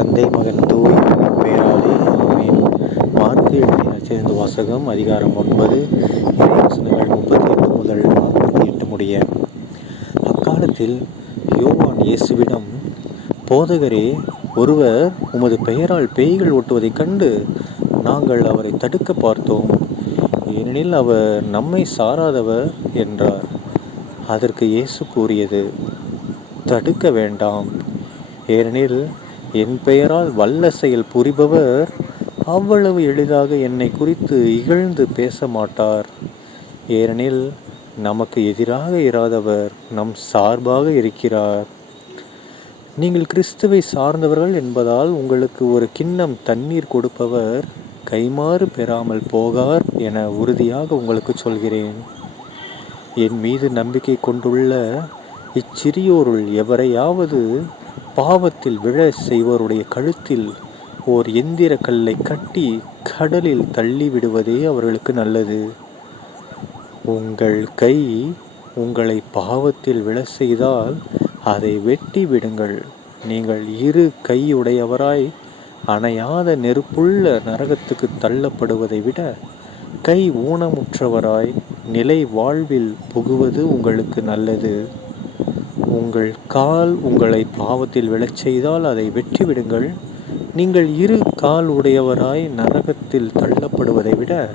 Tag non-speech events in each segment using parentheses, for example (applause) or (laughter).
தந்தை மகன் தூய் பெயராலே ஆமென் மார்க்கு எழுதிய வாசகம் அதிகாரம் ஒன்பது இறைவசனங்கள் முப்பத்தி எட்டு முதல் நாற்பத்தி எட்டு முடிய. அக்காலத்தில் யோவான் இயேசுவிடம் போதகரே ஒருவர் உமது பெயரால் பேய்கள் ஓட்டுவதைக் கண்டு நாங்கள் அவரை தடுக்க பார்த்தோம். ஏனெனில் அவர் நம்மை சாராதவர் என்றார். அதற்கு இயேசு கூறியது தடுக்க வேண்டாம். ஏனெனில் என் பெயரால் வல்ல செயல் புரிபவர். அவ்வளவு எளிதாக என்னை குறித்து இகழ்ந்து பேச மாட்டார். ஏனெனில் நமக்கு எதிராக இராதவர் நம் சார்பாக இருக்கிறார். நீங்கள் கிறிஸ்துவை சார்ந்தவர்கள் என்பதால் உங்களுக்கு ஒரு கிண்ணம் தண்ணீர் கொடுப்பவர் கைமாறு பெறாமல் போகார் என உறுதியாக உங்களுக்கு சொல்கிறேன். என் மீது நம்பிக்கை கொண்டுள்ள இச்சிறியோருள் எவரையாவது பாவத்தில் விழ செய்வோருடைய கழுத்தில் ஓர் எந்திர கல்லை கட்டி கடலில் தள்ளி விடுவதே அவர்களுக்கு நல்லது. உங்கள் கை உங்களை பாவத்தில் விழ செய்தால் அதை வெட்டி விடுங்கள். நீங்கள் இரு கையுடையவராய் அணையாத நெருப்புள்ள நரகத்துக்கு தள்ளப்படுவதை விட கை ஊனமுற்றவராய் நிலை வாழ்வில் புகுவது உங்களுக்கு நல்லது. உங்கள் கால் உங்களை பாவத்தில் விழச் செய்தால் அதை வெற்றிவிடுங்கள். நீங்கள் இரு கால் உடையவராய் நரகத்தில் தள்ளப்படுவதை விட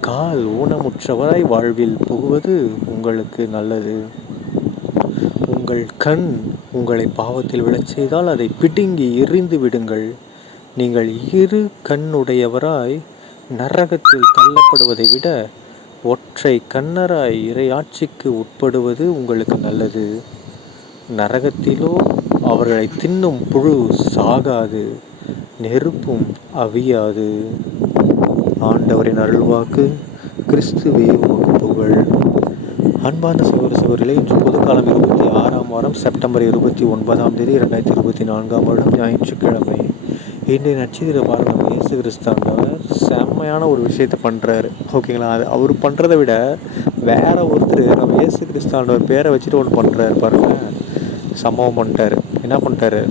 கால் ஊனமுற்றவராய் வாழ்வில் புகுவது உங்களுக்கு நல்லது. உங்கள் கண் உங்களை பாவத்தில் விழச் செய்தால் அதை பிடுங்கி எறிந்து விடுங்கள். நீங்கள் இரு கண்ணுடையவராய் நரகத்தில் தள்ளப்படுவதை விட ஒற்றை கண்ணராய் இறையாட்சிக்கு உட்படுவது உங்களுக்கு நல்லது. நரகத்திலோ அவர்களை தின்னும் புழு சாகாது நெருப்பும் அவியாது. ஆண்டவரின் அருள்வாக்கு கிறிஸ்துவே உமக்கு புகழ். அன்பார்ந்த சகோதர சகோதரிகளே இன்று பொதுக்காலம் இருபத்தி ஆறாம் வாரம் செப்டம்பர் இருபத்தி ஒன்பதாம் தேதி ரெண்டாயிரத்தி இருபத்தி நான்காம் வருடம் ஞாயிற்றுக்கிழமை. இன்றைய நட்சத்திர பாருங்க நம்ம இயேசு கிறிஸ்தாண்டவர் செம்மையான ஒரு விஷயத்த பண்ணுறாரு ஓகேங்களா? அது அவர் பண்ணுறதை விட வேற ஒருத்தர் நம்ம இயேசு கிறிஸ்தாண்டவர் பேரை வச்சுட்டு ஒன்று பண்ணுறாரு பாருங்கள் சம்பவம் பண்ணிட்டாரு. என்ன பண்ணிட்டாரு?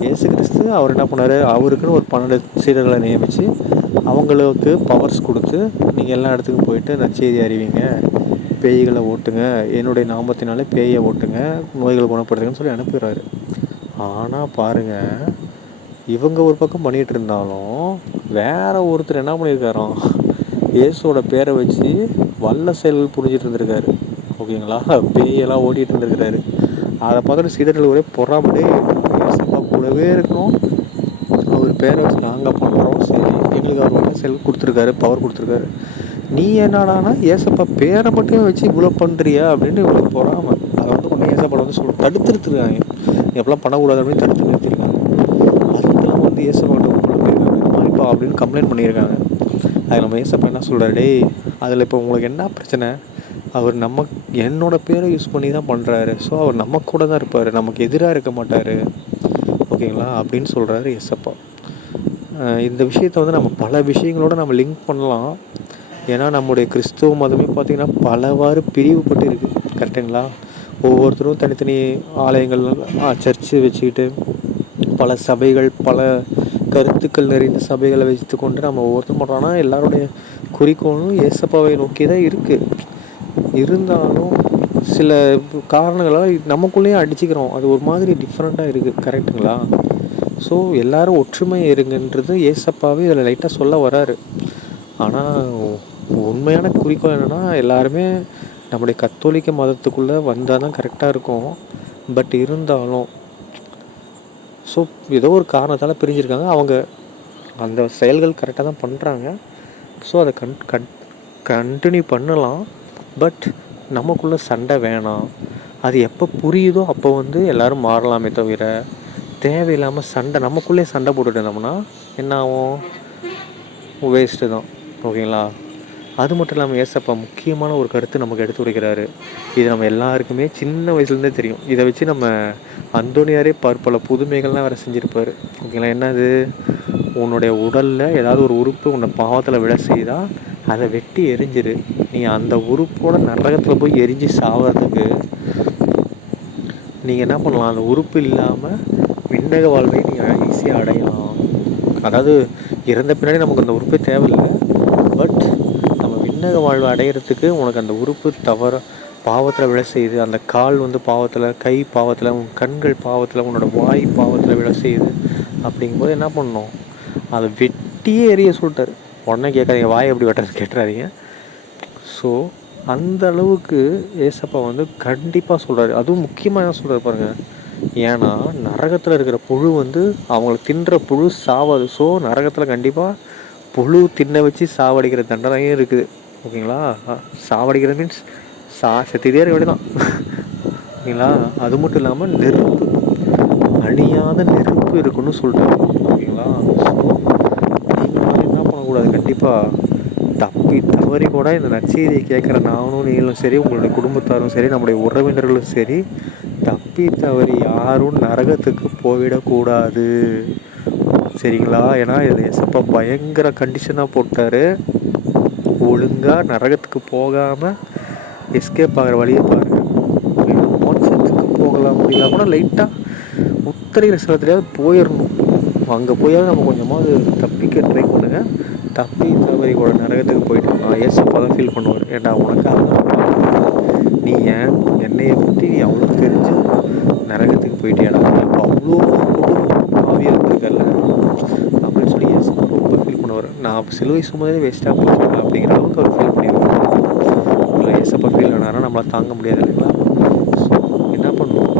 இயேசு கிறிஸ்து அவர் என்ன பண்ணார்? அவருக்குன்னு ஒரு பன்னெண்டு சீடர்களை நியமித்து அவங்களுக்கு பவர்ஸ் கொடுத்து நீங்கள் எல்லா இடத்துக்கும் போயிட்டு நச்செய்தி அறிவிங்க. பேய்களை ஓட்டுங்க. என்னுடைய நாமத்தினாலே பேயை ஓட்டுங்க. நோய்களை குணப்படுத்துங்கன்னு சொல்லி அனுப்பிடுறாரு ஆனால் பாருங்கள் இவங்க ஒரு பக்கம் பண்ணிகிட்டு இருந்தாலும் வேற ஒருத்தர் என்ன பண்ணியிருக்காராம்? இயேசுவோட பேரை வச்சு வல்ல செயல்கள் புரிஞ்சிட்டு இருந்திருக்காரு. ஓகேங்களா? (laughs) பேயெல்லாம் ஓட்டிகிட்டு இருந்திருக்கிறாரு. அதை பார்த்துட்டு சீடர்கள் ஒரே பொறாமடே ஏசப்பா கூடவே இருக்கும் அவர் பேரை வச்சு நாங்கள் பண்ணுறோம் சரி எங்களுக்கு அவர் வல்ல செல் கொடுத்துருக்காரு பவர் கொடுத்துருக்காரு. நீ என்னடானா ஏசப்பா பேரை மட்டும் வச்சு இவ்வளோ பண்ணுறியா அப்படின்னு இவ்வளோ பொறாம. அதை வந்து கொண்டு ஏசப்பா வந்து சொல்ல தடுத்துருத்துருக்காங்க. எப்பெல்லாம் பண்ணக்கூடாது அப்படின்னு தடுத்து நிறுத்திருக்காங்க. அதுக்கெல்லாம் வந்து ஏசப்பாட்ட மாறிப்பா அப்படின்னு கம்ப்ளைண்ட் பண்ணியிருக்காங்க. அதில் நம்ம ஏசப்பா என்ன சொல்கிறாரு டேய் அதில் இப்போ உங்களுக்கு என்ன பிரச்சனை? அவர் நம்ம என்னோட பேரை யூஸ் பண்ணி தான் பண்ணுறாரு ஸோ அவர் நம்ம கூட தான் இருப்பார். நமக்கு எதிராக இருக்க மாட்டார். ஓகேங்களா? அப்படின்னு சொல்கிறாரு எஸ்அப்பா இந்த விஷயத்தை வந்து நம்ம பல விஷயங்களோட நம்ம லிங்க் பண்ணலாம். ஏன்னா நம்முடைய கிறிஸ்துவ மதமே பார்த்திங்கன்னா பலவாறு பிரிவுபட்டு இருக்குது கரெக்டுங்களா? ஒவ்வொருத்தரும் தனித்தனி ஆலயங்கள் சர்ச்சு வச்சுக்கிட்டு பல சபைகள் பல கருத்துக்கள் நிறைந்த சபைகளை வைத்து கொண்டு நம்ம ஒவ்வொருத்தரும் பண்ணுறோன்னா எல்லாருடைய குறிக்கோளும் ஏசப்பாவை நோக்கி தான் இருக்குது இருந்தாலும் சில காரணங்களால் நமக்குள்ளேயே அடிச்சுக்கிறோம். அது ஒரு மாதிரி டிஃப்ரெண்ட்டாக இருக்குது கரெக்டுங்களா ஸோ எல்லோரும் ஒற்றுமை இருங்கன்றது ஏசப்பாவே இதில் லைட்டாக சொல்ல வராரு. ஆனால் உண்மையான குறிக்கோள் என்னென்னா எல்லாருமே நம்முடைய கத்தோலிக்க மதத்துக்குள்ளே வந்தால் தான் கரெக்டாக இருக்கும். பட் இருந்தாலும் ஸோ ஏதோ ஒரு காரணத்தால் பிரிஞ்சிருக்காங்க. அவங்க அந்த செயல்கள் கரெக்டாக தான் பண்ணுறாங்க ஸோ அதை கன் கன் கண்டினியூ பண்ணலாம். பட் நமக்குள்ளே சண்டை வேணாம். அது எப்போ புரியுதோ அப்போ வந்து எல்லோரும் மாறலாமே தவிர தேவையில்லாமல் சண்டை நமக்குள்ளே சண்டை போட்டுட்டு இருந்தோம்னா என்ன ஆகும்? வேஸ்ட்டு தான். ஓகேங்களா? அது மட்டும் இல்லாமல் ஏசப்பா முக்கியமான ஒரு கருத்து நமக்கு எடுத்து உரைக்கிறாரு. இது நம்ம எல்லாருக்குமே சின்ன வயசுலேருந்தே தெரியும். இதை வச்சு நம்ம அந்தோனியாரே பற்பல புதுமைகள்லாம் வேறு செஞ்சுருப்பார். ஓகேங்களா? என்னது? உன்னுடைய உடலில் ஏதாவது ஒரு உறுப்பு உன்னை பாவத்தில் விட செய்தால் அதை வெட்டி எரிஞ்சிரு. நீ அந்த உறுப்போட நரகத்தில் போய் எரிஞ்சு சாவறதுக்கு நீங்கள் என்ன பண்ணலாம்? அந்த உறுப்பு இல்லாமல் விண்ணக வாழ்வை நீங்கள் ஈஸியாக அடையலாம். அதாவது இறந்த பின்னாடி நமக்கு அந்த உறுப்பே தேவையில்லை. பட் நம்ம விண்ணக வாழ்வை அடையிறதுக்கு உனக்கு அந்த உறுப்பு தவற பாவத்தில் விழ செய்யுது. அந்த கால் வந்து பாவத்தில் கை பாவத்தில் உன் கண்கள் பாவத்தில் உன்னோட வாய் பாவத்தில் விழ செய்யுது. அப்படிங்கும்போது என்ன பண்ணணும்? அதை வெட்டியே எரிய சொல்லிட்டாரு. உடனே கேட்காதீங்க. வாயை எப்படி வெட்டுறது கேட்டுறாதீங்க. ஸோ அந்த அளவுக்கு ஏசப்பா வந்து கண்டிப்பாக சொல்கிறாரு அதுவும் முக்கியமாக என்ன சொல்கிறார் பாருங்கள் ஏன்னா நரகத்தில் இருக்கிற புழு வந்து அவங்கள தின்ற புழு சாவாது. ஸோ நரகத்தில் கண்டிப்பாக புழு தின்ன வச்சு சாவடிக்கிற தண்டனையும் இருக்குது. ஓகேங்களா? சாவடிக்கிற மீன்ஸ் சா செத்திதே இருக்க வேண்டியதான் ஓகேங்களா? அது மட்டும் இல்லாமல் நெருப்பு அழியாத நெருப்பு இருக்குன்னு சொல்கிறாங்க ஓகேங்களா? என்ன பண்ணக்கூடாது? கண்டிப்பாக தப்பி தவறி கூட இந்த நற்செய்தியை கேட்குற நானும் நீங்களும் சரி உங்களுடைய குடும்பத்தாரும் சரி நம்முடைய உறவினர்களும் சரி தப்பி தவறி யாரும் நரகத்துக்கு போயிடக்கூடாது. சரிங்களா? ஏன்னா இது எசப்பா பயங்கர கண்டிஷனாக போட்டார். ஒழுங்காக நரகத்துக்கு போகாமல் எஸ்கேப் ஆகிற வழியை பாருங்கள் மோட்சத்துக்கு போகலாம் அப்படின்னா கூட லைட்டாக உத்தரையில் சிலத்துலையாவது போயிடணும் அங்கே போயாவது நம்ம கொஞ்சமாவது தப்பிக்க ட்ரை பண்ணுங்கள் தப்பி தவறி கூட நரகத்துக்கு போயிட்டு நான் ஏசப்பா ஃபீல் பண்ணுவார்? ஏன்டா உனக்கு நீ ஏன் என்னையை பற்றி நீ அவ்வளோ தெரிஞ்சு நரகத்துக்கு போயிட்டேடா அப்போ அவ்வளோ ஆவியாக இருந்திருக்கல அப்படின்னு சொல்லி ஏசப்பா ரொம்ப ஃபீல் பண்ணுவார்? நான் சிலுவை சுமதே வேஸ்ட்டாக போயிருக்கேன் அப்படிங்கிற அளவுக்கு அவர் ஃபீல் பண்ணியிருக்காரு இல்லை ஏசப்பா ஃபீல் ஆனாரா நம்மளால் தாங்க முடியாது இல்லைங்களா? ஸோ என்ன பண்ணுவோம்?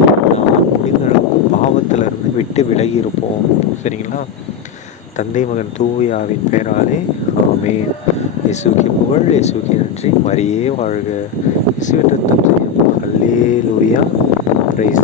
முடிந்த அளவுக்கு பாவத்தில் இருந்து விட்டு விலகி இருப்போம். சரிங்களா? தந்தை மகன் தூவியாவின் பெயராலே ஆமே இயேசுக்கு புகழ் இயேசுக்கு நன்றி. மரியே வாழ்க. இசுவிட்டு தம் செய்யும் அல்லே லூயா பிரைஸ்